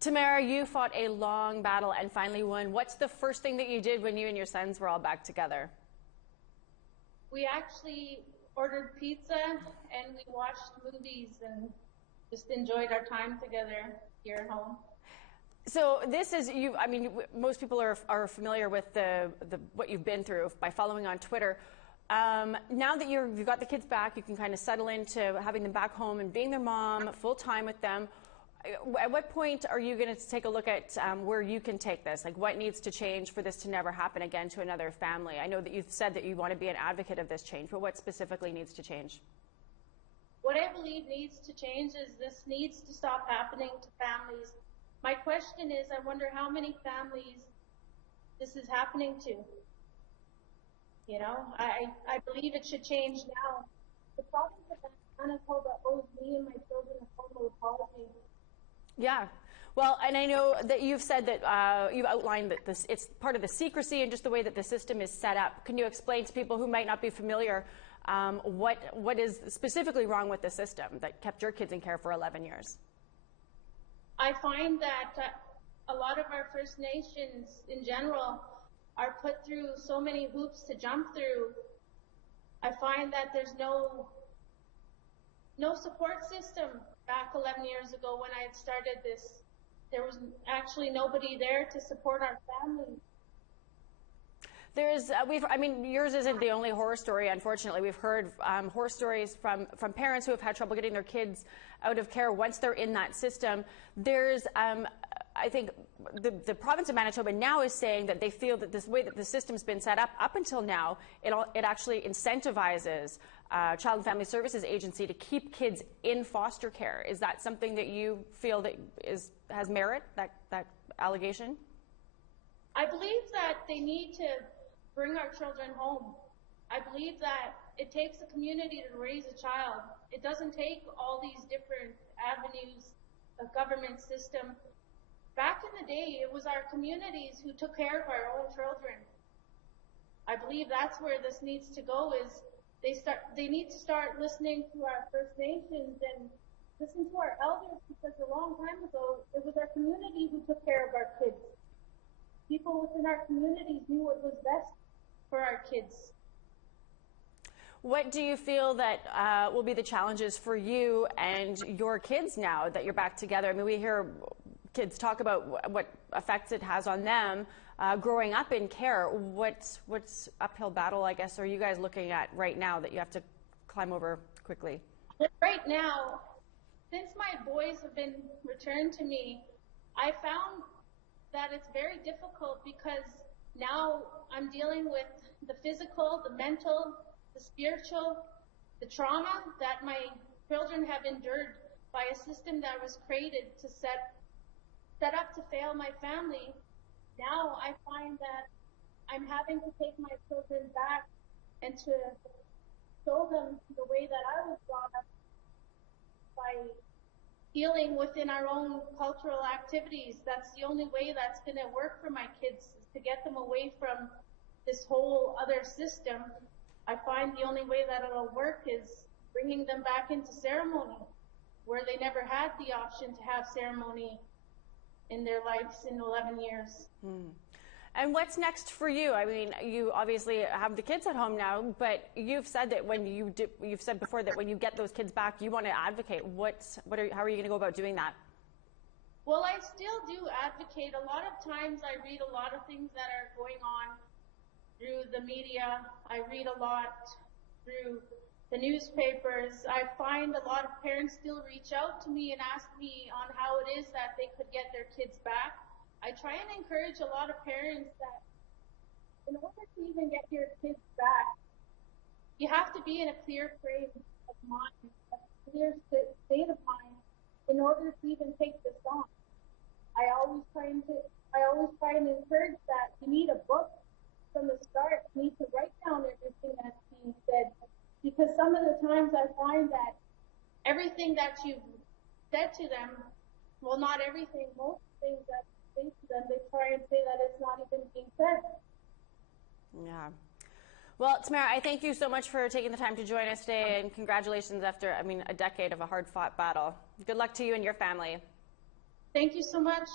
Tamara, you fought a long battle and finally won. What's the first thing that you did when you and your sons were all back together? We actually ordered pizza and we watched movies and just enjoyed our time together here at home. So this is you. I mean, most people are familiar with what you've been through by following on Twitter. Now that you've got the kids back, you can kind of settle into having them back home and being their mom full time with them. At what point are you going to take a look at where you can take this? Like, what needs to change for this to never happen again to another family? I know that you've said that you want to be an advocate of this change, but what specifically needs to change? What I believe needs to change is this needs to stop happening to families. My question is, I wonder how many families this is happening to. You know, I believe it should change now. The province of Manitoba owes me and my children a formal apology. Yeah. Well, and I know that you've said that you've outlined that it's part of the secrecy and just the way that the system is set up. Can you explain to people who might not be familiar what is specifically wrong with the system that kept your kids in care for 11 years? I find that a lot of our First Nations in general are put through so many hoops to jump through. I find that there's no support system. Back 11 years ago when I had started this, there was actually nobody there to support our families. There's, I mean, yours isn't the only horror story, unfortunately. We've heard horror stories from parents who have had trouble getting their kids out of care once they're in that system. There's, I think the province of Manitoba now is saying that they feel that this way that the system's been set up until now, it actually incentivizes Child and Family Services Agency to keep kids in foster care. Is that something that you feel that has merit, that allegation? I believe that they need to bring our children home. I believe that it takes a community to raise a child. It doesn't take all these different avenues of government system. Back in the day, it was our communities who took care of our own children. I believe that's where this needs to go, is they need to start listening to our First Nations and listen to our elders, because a long time ago, it was our community who took care of our kids. People within our communities knew what was best for our kids. What do you feel that will be the challenges for you and your kids now that you're back together? I mean, we hear kids talk about what effects it has on them growing up in care. What's uphill battle, I guess, are you guys looking at right now that you have to climb over quickly? Right now, since my boys have been returned to me, I found that it's very difficult because now I'm dealing with the physical, the mental, the spiritual, the trauma that my children have endured by a system that was created to set up to fail my family. Now I find that I'm having to take my children back and to show them the way that I was brought up by healing within our own cultural activities. That's the only way that's going to work for my kids, is to get them away from this whole other system. I find the only way that it'll work is bringing them back into ceremony, where they never had the option to have ceremony in their lives in 11 years. And what's next for you? I mean, you obviously have the kids at home now, but you've said that you've said before that when you get those kids back, you want to advocate. How are you going to go about doing that? Well, I still do advocate. A lot of times I read a lot of things that are going on through the media. I read a lot through the newspapers. I find a lot of parents still reach out to me and ask me on how it is that they could get their kids back. I try and encourage a lot of parents that in order to even get your kids back, you have to be in a clear frame of mind, a clear state of mind in order to even take this on. I always try and encourage that you need a book from the start. You need to write down everything that's being said, because some of the times I find that everything that you've said to them, well, not everything, most things that you say to them, they try and say that it's not even being said. Yeah. Well, Tamara, I thank you so much for taking the time to join us today, and congratulations after, a decade of a hard-fought battle. Good luck to you and your family. Thank you so much.